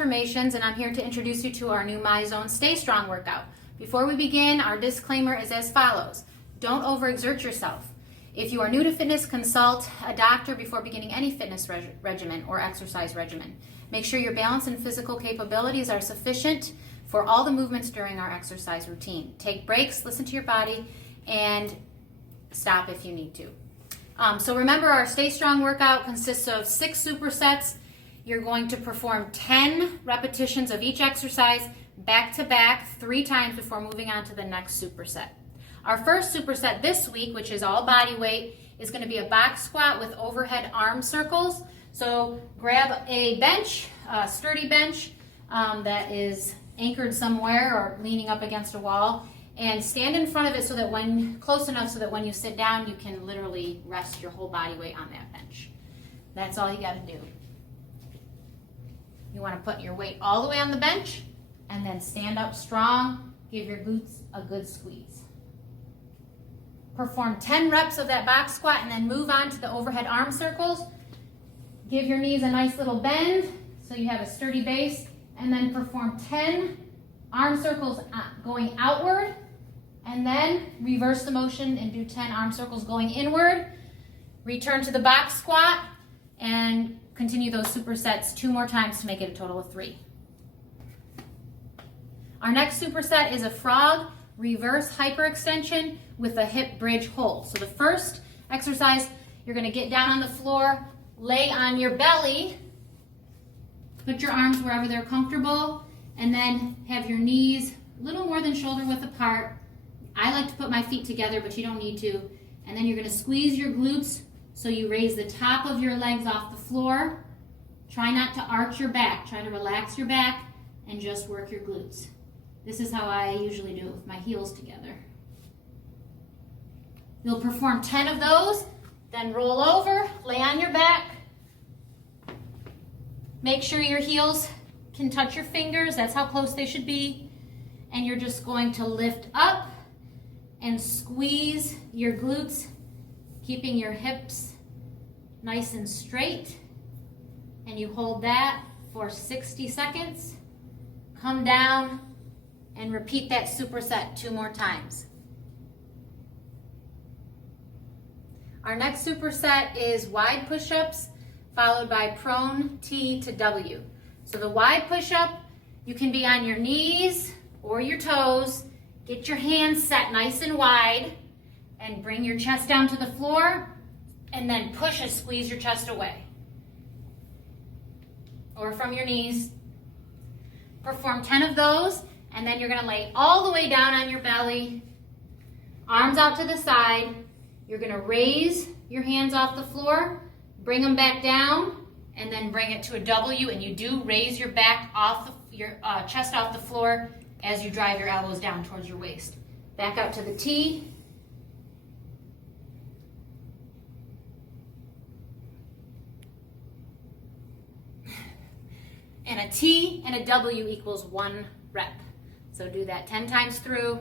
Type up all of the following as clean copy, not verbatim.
Transformations, and I'm here to introduce you to our new MyZone Stay Strong workout. Before we begin, our disclaimer is as follows. Don't overexert yourself. If you are new to fitness, consult a doctor before beginning any fitness regimen or exercise regimen. Make sure your balance and physical capabilities are sufficient for all the movements during our exercise routine. Take breaks, listen to your body, and stop if you need to. So remember, our Stay Strong workout consists of 6 supersets. You're going to perform 10 repetitions of each exercise back to back 3 times before moving on to the next superset. Our first superset this week, which is all body weight, is going to be a box squat with overhead arm circles. So grab a bench, a sturdy bench that is anchored somewhere or leaning up against a wall, and stand in front of it so that close enough so that when you sit down, you can literally rest your whole body weight on that bench. That's all you got to do. You want to put your weight all the way on the bench and then stand up strong. Give your glutes a good squeeze. Perform 10 reps of that box squat and then move on to the overhead arm circles. Give your knees a nice little bend so you have a sturdy base, and then perform 10 arm circles going outward, and then reverse the motion and do 10 arm circles going inward. Return to the box squat and continue those supersets 2 more times to make it a total of 3. Our next superset is a frog reverse hyperextension with a hip bridge hold. So the first exercise, you're going to get down on the floor, lay on your belly, put your arms wherever they're comfortable, and then have your knees a little more than shoulder width apart. I like to put my feet together, but you don't need to. And then you're going to squeeze your glutes so you raise the top of your legs off the floor. Try not to arch your back. Try to relax your back and just work your glutes. This is how I usually do it with my heels together. You'll perform 10 of those, then roll over, lay on your back. Make sure your heels can touch your fingers. That's how close they should be. And you're just going to lift up and squeeze your glutes, keeping your hips nice and straight. And you hold that for 60 seconds. Come down and repeat that superset 2 more times. Our next superset is wide push-ups followed by prone T to W. So the wide push-up, you can be on your knees or your toes. Get your hands set nice and wide and bring your chest down to the floor, and then push and squeeze your chest away. Or from your knees. Perform 10 of those, and then you're going to lay all the way down on your belly, arms out to the side. You're going to raise your hands off the floor, bring them back down, and then bring it to a W, and you do raise your back off your chest off the floor as you drive your elbows down towards your waist. Back out to the T. And a T and a W equals 1 rep. So do that 10 times through,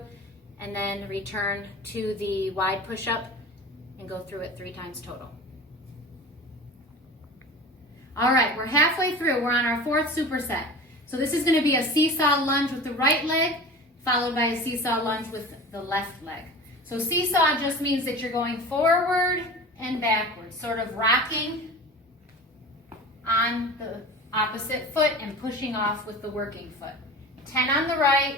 and then return to the wide push-up and go through it 3 times total. All right, we're halfway through. We're on our 4th superset. So this is going to be a seesaw lunge with the right leg, followed by a seesaw lunge with the left leg. So seesaw just means that you're going forward and backwards, sort of rocking on the opposite foot and pushing off with the working foot. 10 on the right,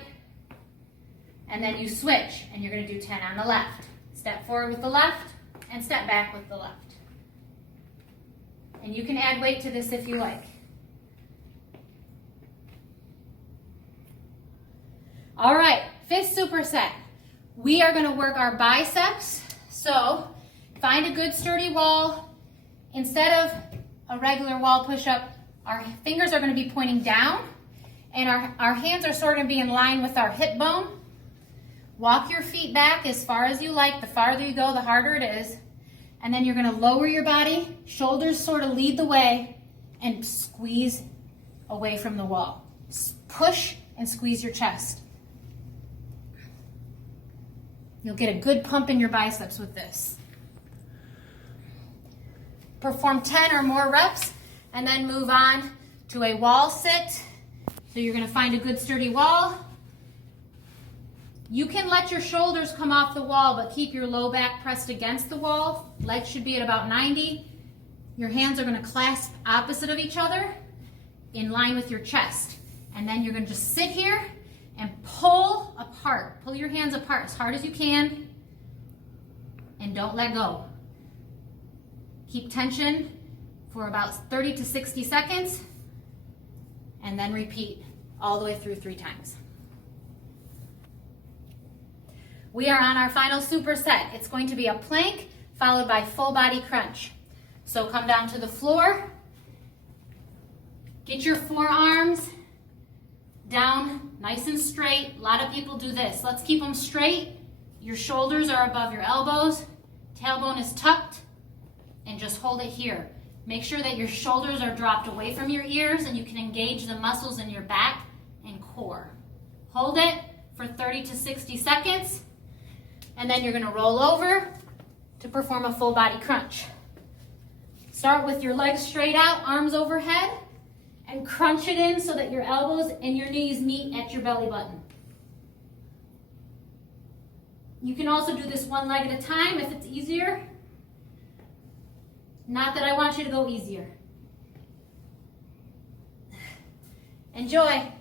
and then you switch, and you're going to do 10 on the left. Step forward with the left, and step back with the left. And you can add weight to this if you like. All right, 5th superset. We are going to work our biceps. So find a good sturdy wall. Instead of a regular wall push-up, our fingers are going to be pointing down, and our hands are sort of be in line with our hip bone. Walk your feet back as far as you like. The farther you go, the harder it is. And then you're going to lower your body, shoulders sort of lead the way, and squeeze away from the wall. Push and squeeze your chest. You'll get a good pump in your biceps with this. Perform 10 or more reps, and then move on to a wall sit So you're going to find a good sturdy wall. You can let your shoulders come off the wall, but keep your low back pressed against the wall. Legs should be at about 90. Your hands are going to clasp opposite of each other in line with your chest. And then you're going to just sit here and pull apart. Pull your hands apart as hard as you can and don't let go. Keep tension for about 30 to 60 seconds and then repeat all the way through 3 times. We are on our final superset. It's going to be a plank followed by full body crunch. So come down to the floor. Get your forearms down nice and straight. A lot of people do this. Let's keep them straight. Your shoulders are above your elbows. Tailbone is tucked. And just hold it here. Make sure that your shoulders are dropped away from your ears and you can engage the muscles in your back and core. Hold it for 30 to 60 seconds. And then you're going to roll over to perform a full body crunch. Start with your legs straight out, arms overhead, and crunch it in so that your elbows and your knees meet at your belly button. You can also do this one leg at a time if it's easier. Not that I want you to go easier. Enjoy.